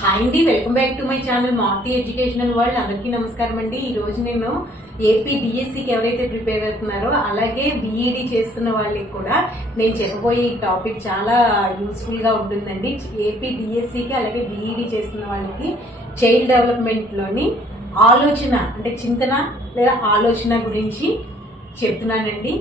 Hi అండి welcome back to my channel Marthi educational world అందరికీ నమస్కారం అండి. ఈ రోజు నేను ఏపీ డిఎస్సికి ఎవరైతే ప్రిపేర్ అవుతున్నారో అలాగే బీఈడి చేస్తున్న వాళ్ళకి కూడా నేను చెప్పబోయే ఈ టాపిక్ చాలా యూస్ఫుల్గా ఉంటుందండి. ఏపీ డిఎస్సికి అలాగే బీఈడి చేస్తున్న వాళ్ళకి చైల్డ్ డెవలప్మెంట్లోని ఆలోచన అంటే చింతన లేదా ఆలోచన గురించి చెప్తున్నానండి.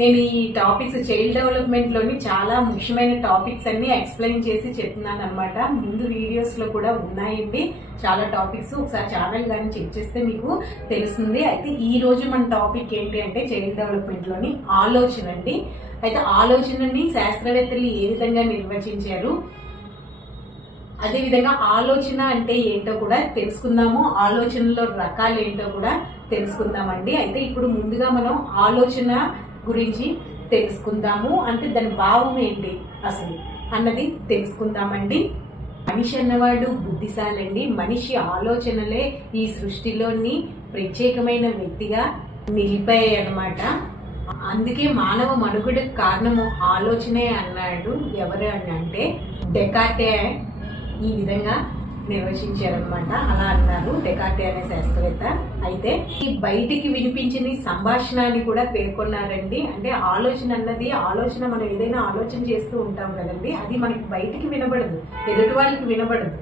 నేను ఈ టాపిక్స్ చైల్డ్ డెవలప్మెంట్లోని చాలా ముఖ్యమైన టాపిక్స్ అన్ని ఎక్స్ప్లెయిన్ చేసి చెప్తున్నాను అనమాట ముందు వీడియోస్లో కూడా ఉన్నాయండి. చాలా టాపిక్స్ ఒకసారి ఛానల్ కానీ చెక్ చేస్తే మీకు తెలుస్తుంది. అయితే ఈ రోజు మన టాపిక్ ఏంటి అంటే చైల్డ్ డెవలప్మెంట్లోని ఆలోచన అండి. అయితే ఆలోచనని శాస్త్రవేత్తలు ఏ విధంగా నిర్వచించారు? అదేవిధంగా ఆలోచన అంటే ఏంటో కూడా తెలుసుకుందాము. ఆలోచనలో రకాలు ఏంటో కూడా తెలుసుకుందామండి. అయితే ఇప్పుడు ముందుగా మనం ఆలోచన గురించి తెలుసుకుందాము అంటే దాని భావం ఏంటి అసలు? అన్నది తెలుసుకుందామండి. మనిషి అన్నవాడు బుద్ధిశాలండి. మనిషి ఆలోచనలే ఈ సృష్టిలోని ప్రత్యేకమైన వ్యక్తిగా నిలిపాయి అన్నమాట అందుకే మానవ మనుగడకు కారణము ఆలోచనే అన్నాడు ఎవరు అని అంటే డెకాటే ఈ విధంగా నిర్వచించారనమాట అలా అన్నారు డెకాటే అనే శాస్త్రవేత్త. అయితే ఈ బయటికి వినిపించిన సంభాషణ అని కూడా పేర్కొన్నారండి. అంటే ఆలోచన అన్నది ఆలోచన మనం ఏదైనా ఆలోచన చేస్తూ ఉంటాం కదండి. అది మనకి బయటికి వినబడదు ఎదుటి వాళ్ళకి వినబడదు.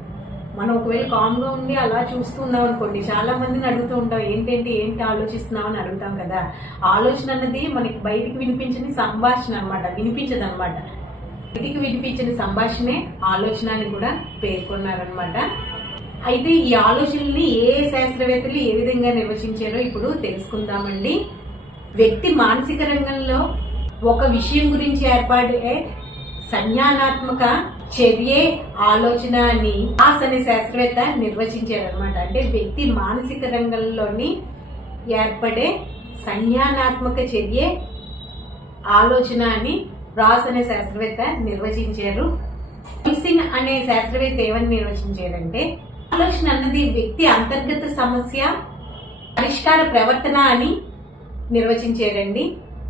మనం ఒకవేళ కామ్గా ఉండి అలా చూస్తూ ఉన్నాం అనుకోండి చాలా మందిని అడుగుతూ ఉంటాం ఏంటంటే ఏంటి ఆలోచిస్తున్నావు? అని అడుగుతాం కదా. ఆలోచన అన్నది మనకి బయటికి వినిపించని సంభాషణ అనమాట వినిపించదు అనమాట బయటికి వినిపించిన సంభాషణే ఆలోచన అని కూడా పేర్కొన్నారనమాట అయితే ఈ ఆలోచనల్ని ఏ శాస్త్రవేత్తలు ఏ విధంగా నిర్వచించారో ఇప్పుడు తెలుసుకుందామండి. వ్యక్తి మానసిక రంగంలో ఒక విషయం గురించి ఏర్పడే సంజ్ఞానాత్మక చర్యే ఆలోచన అని ఆస్ అనే శాస్త్రవేత్త నిర్వచించారనమాట అంటే వ్యక్తి మానసిక రంగంలోని ఏర్పడే సంజ్ఞానాత్మక చర్యే ఆలోచన అని రాస్ అనే శాస్త్రవేత్త నిర్వచించారు. విల్సిన్ అనే శాస్త్రవేత్త ఏమని నిర్వచించారంటే ఆలోచన అన్నది వ్యక్తి అంతర్గత సమస్య పరిష్కార ప్రవర్తన అని నిర్వచించారండి.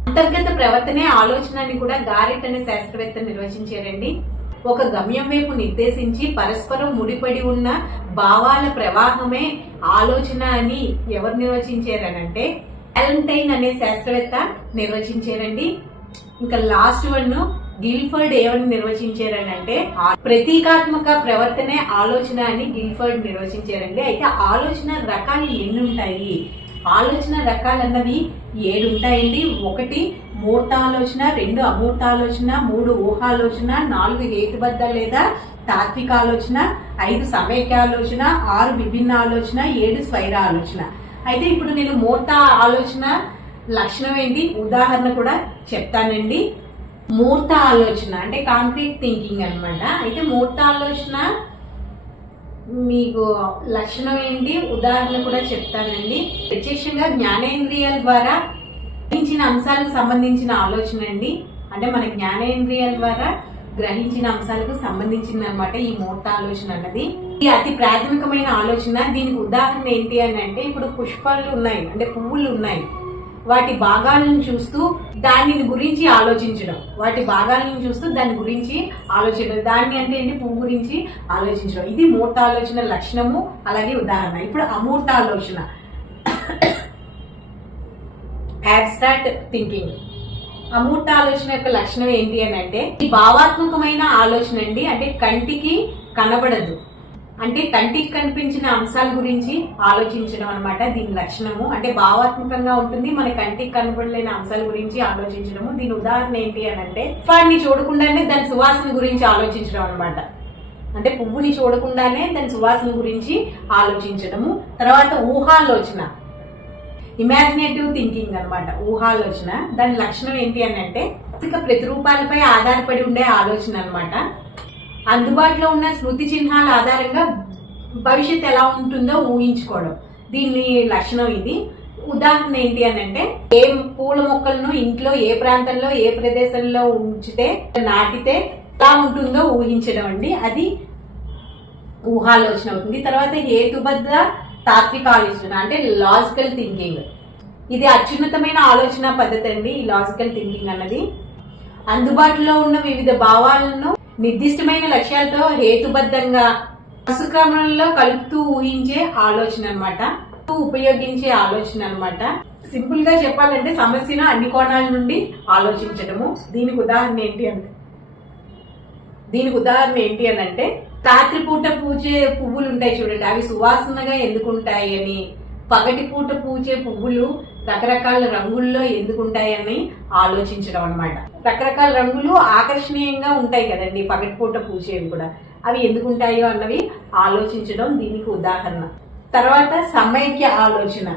అంతర్గత ప్రవర్తనే ఆలోచన అని కూడా గారెట్ అనే శాస్త్రవేత్త నిర్వచించారండి. ఒక గమ్యం వైపు నిర్దేశించి పరస్పరం ముడిపడి ఉన్న భావాల ప్రవాహమే ఆలోచన అని ఎవరు నిర్వచించారనంటే వ్యాలంటైన్ అనే శాస్త్రవేత్త నిర్వచించారండి. ఇంకా లాస్ట్ వన్ గిల్ఫర్డ్ ఏమని నిర్వచించారని అంటే ప్రతీకాత్మక ప్రవర్తనే ఆలోచన అని గిల్ఫర్డ్ నిర్వచించారండి. అయితే ఆలోచన రకాలు ఎన్ని ఉంటాయి? ఆలోచన రకాలన్నవి ఏడు ఉంటాయండి. ఒకటి మూర్తాలోచన రెండు అమూర్తాలోచన మూడు ఊహాలోచన నాలుగు హేతుబద్ధ లేదా తాత్విక ఆలోచన ఐదు సమైక్యాలోచన ఆరు విభిన్న ఆలోచన ఏడు స్వైర ఆలోచన అయితే ఇప్పుడు నేను మూర్త ఆలోచన లక్షణం ఏంటి ఉదాహరణ కూడా చెప్తానండి. మూర్త ఆలోచన అంటే కాంక్రీట్ థింకింగ్ అనమాట అయితే మూర్త ఆలోచన మీకు లక్షణం ఏంటి ఉదాహరణ కూడా చెప్తానండి. ప్రత్యక్షంగా జ్ఞానేంద్రియాల ద్వారా గ్రహించిన అంశాలకు సంబంధించిన ఆలోచన అండి. అంటే మన జ్ఞానేంద్రియాల ద్వారా గ్రహించిన అంశాలకు సంబంధించింది అనమాట ఈ మూర్త ఆలోచన అన్నది. ఇది అతి ప్రాథమికమైన ఆలోచన. దీనికి ఉదాహరణ ఏంటి అని అంటే ఇప్పుడు పుష్పాలు ఉన్నాయి అంటే పువ్వులు ఉన్నాయి. వాటి భాగాలను చూస్తూ దాని గురించి ఆలోచించడం. వాటి భాగాలను చూస్తూ దాని గురించి ఆలోచించడం. దాన్ని అంటే ఏంటి? పువ్వు గురించి ఆలోచించడం. ఇది మూర్త ఆలోచన లక్షణము అలాగే ఉదాహరణ. ఇప్పుడు అమూర్త ఆలోచన అబ్స్ట్రాక్ట్ థింకింగ్ అమూర్త ఆలోచన యొక్క లక్షణం ఏంటి అని అంటే ఈ భావాత్మకమైన ఆలోచన అండి. అంటే కంటికి కనబడదు. అంటే కంటికి కనిపించిన అంశాల గురించి ఆలోచించడం అనమాట దీని లక్షణము. అంటే భావాత్మకంగా ఉంటుంది మన కంటికి కనబడలేని అంశాల గురించి ఆలోచించడము. దీని ఉదాహరణ ఏంటి అని అంటే వాడిని చూడకుండానే దాని సువాసన గురించి ఆలోచించడం అనమాట అంటే పువ్వుని చూడకుండానే దాని సువాసన గురించి ఆలోచించడము. తర్వాత ఊహాలోచన. ఇమాజినేటివ్ థింకింగ్ అనమాట ఊహాలోచన. దాని లక్షణం ఏంటి అని అంటే ప్రతిరూపాలపై ఆధారపడి ఉండే ఆలోచన అనమాట అందుబాటులో ఉన్న స్మృతి చిహ్నాల ఆధారంగా భవిష్యత్ ఎలా ఉంటుందో ఊహించుకోవడం. దీని లక్షణం ఇది. ఉదాహరణ ఏంటి అని అంటే ఏ పూల మొక్కలను ఇంట్లో ఏ ప్రాంతంలో ఏ ప్రదేశంలో ఉంచితే నాటితే ఎలా ఉంటుందో ఊహించడం అండి. అది ఊహాలోచన అవుతుంది. తర్వాత హేతుబద్ధ తాత్విక ఆలోచన అంటే లాజికల్ థింకింగ్ ఇది అత్యున్నతమైన ఆలోచన పద్ధతి అండి ఈ లాజికల్ థింకింగ్ అన్నది. అందుబాటులో ఉన్న వివిధ భావాలను నిర్దిష్టమైన లక్ష్యాలతో హేతుబద్ధంగా పశుక్రమంలో కలుపుతూ ఊహించే ఆలోచన అనమాట ఉపయోగించే ఆలోచన అనమాట సింపుల్గా చెప్పాలంటే సమస్యను అన్ని కోణాల నుండి ఆలోచించడము దీనికి ఉదాహరణ ఏంటి అంటే దీనికి ఉదాహరణ ఏంటి అని అంటే రాత్రిపూట పూజే పువ్వులు ఉంటాయి చూడండి. అవి సువాసనగా ఎందుకుంటాయి అని. పగటి పూట పూజే పువ్వులు రకరకాల రంగుల్లో ఎందుకు ఉంటాయని ఆలోచించడం అనమాట రకరకాల రంగులు ఆకర్షణీయంగా ఉంటాయి కదండి పగటిపూట పూచేవి కూడా. అవి ఎందుకు ఉంటాయో అన్నవి ఆలోచించడం దీనికి ఉదాహరణ. తర్వాత సమైక్య ఆలోచన.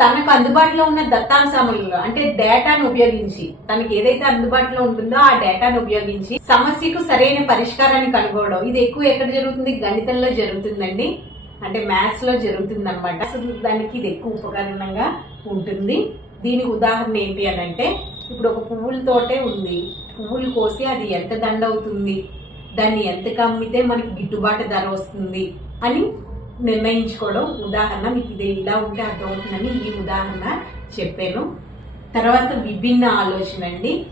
తనకు అందుబాటులో ఉన్న దత్తాంశములను అంటే డేటాను ఉపయోగించి తనకి ఏదైతే అందుబాటులో ఉంటుందో ఆ డేటాను ఉపయోగించి సమస్యకు సరైన పరిష్కారాన్ని కనుగోవడం ఇది ఎక్కువ ఎక్కడ జరుగుతుంది? గణితంలో జరుగుతుందండి. అంటే మ్యాథ్స్లో జరుగుతుంది అనమాట అసలు దానికి ఇది ఎక్కువ ఉపకరణంగా ఉంటుంది దీనికి ఉదాహరణ ఏంటి అని అంటే ఇప్పుడు ఒక పువ్వులతోటే ఉంది. పువ్వులు కోసి అది ఎంత దండ అవుతుంది? దాన్ని ఎంత అమ్మితే మనకి గిట్టుబాటు ధర వస్తుంది అని నిర్ణయించుకోవడం ఉదాహరణ. మీకు ఇది ఇలా ఉంటే అర్థమవుతుందని ఈ ఉదాహరణ చెప్పాను. తర్వాత విభిన్న ఆలోచన అండి.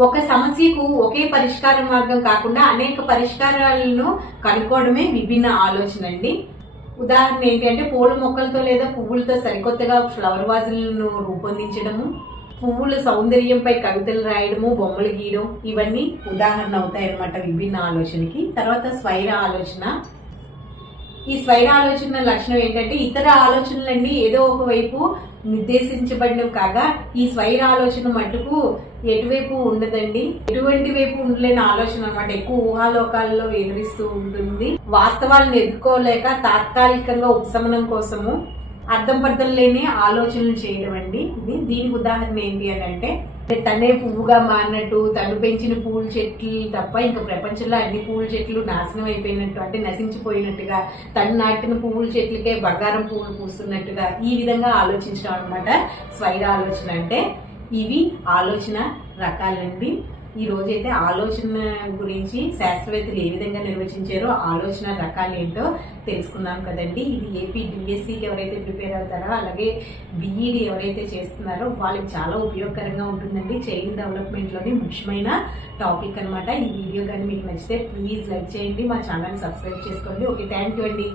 ఒక సమస్యకు ఒకే పరిష్కార మార్గం కాకుండా అనేక పరిష్కారాలను కనుక్కోవడమే విభిన్న ఆలోచన అండి. ఉదాహరణ ఏంటంటే పూల మొక్కలతో లేదా పువ్వులతో సరికొత్తగా ఫ్లవర్ వాజులను రూపొందించడము పువ్వుల సౌందర్యంపై కవితలు రాయడము బొమ్మలు గీయడం ఇవన్నీ ఉదాహరణ అవుతాయి అన్నమాట విభిన్న ఆలోచనకి. తర్వాత స్వైర ఆలోచన ఈ స్వైర ఆలోచన లక్షణం ఏంటంటే ఇతర ఆలోచనలన్నీ ఏదో ఒక వైపు నిర్దేశించబడినవి కాగా ఈ స్వైర ఆలోచన మటుకు ఎటువైపు ఉండదండి. ఎటువంటి వైపు ఉండలేని ఆలోచన అన్నమాట. ఎక్కువ ఊహాలోకాల్లో ఎదిరిస్తూ ఉంటుంది. వాస్తవాలను ఎదుర్కోలేక తాత్కాలికంగా ఉపశమనం కోసము అర్థం పర్థం లేని ఆలోచనలు చేయడం అండి ఇది. దీనికి ఉదాహరణ ఏంటి అని అంటే తనే పువ్వుగా మారినట్టు తను పెంచిన పూల చెట్లు తప్ప ఇంకా ప్రపంచంలో అన్ని పూల చెట్లు నాశనం అయిపోయినట్టు అంటే నశించిపోయినట్టుగా తను నాటిన పువ్వుల చెట్లకే బంగారం పువ్వులు పూస్తున్నట్టుగా ఈ విధంగా ఆలోచించడం అనమాట స్వైర ఆలోచన అంటే ఇవి ఆలోచన రకాలండి. ఈ రోజైతే ఆలోచన గురించి శాస్త్రవేత్తలు ఏ విధంగా నిర్వచించారో ఆలోచన రకాలు ఏంటో తెలుసుకున్నాం కదండి. ఇది ఏపీ డిఎస్సికి ఎవరైతే ప్రిపేర్ అవుతారో అలాగే బీఈడి ఎవరైతే చేస్తున్నారో వాళ్ళకి చాలా ఉపయోగకరంగా ఉంటుందండి. చైల్డ్ డెవలప్మెంట్లోని ముఖ్యమైన టాపిక్ అనమాట ఈ వీడియో. కానీ మీకు నచ్చితే ప్లీజ్ లైక్ చేయండి మా ఛానల్ సబ్స్క్రైబ్ చేసుకోండి. ఓకే థ్యాంక్ యూ అండి.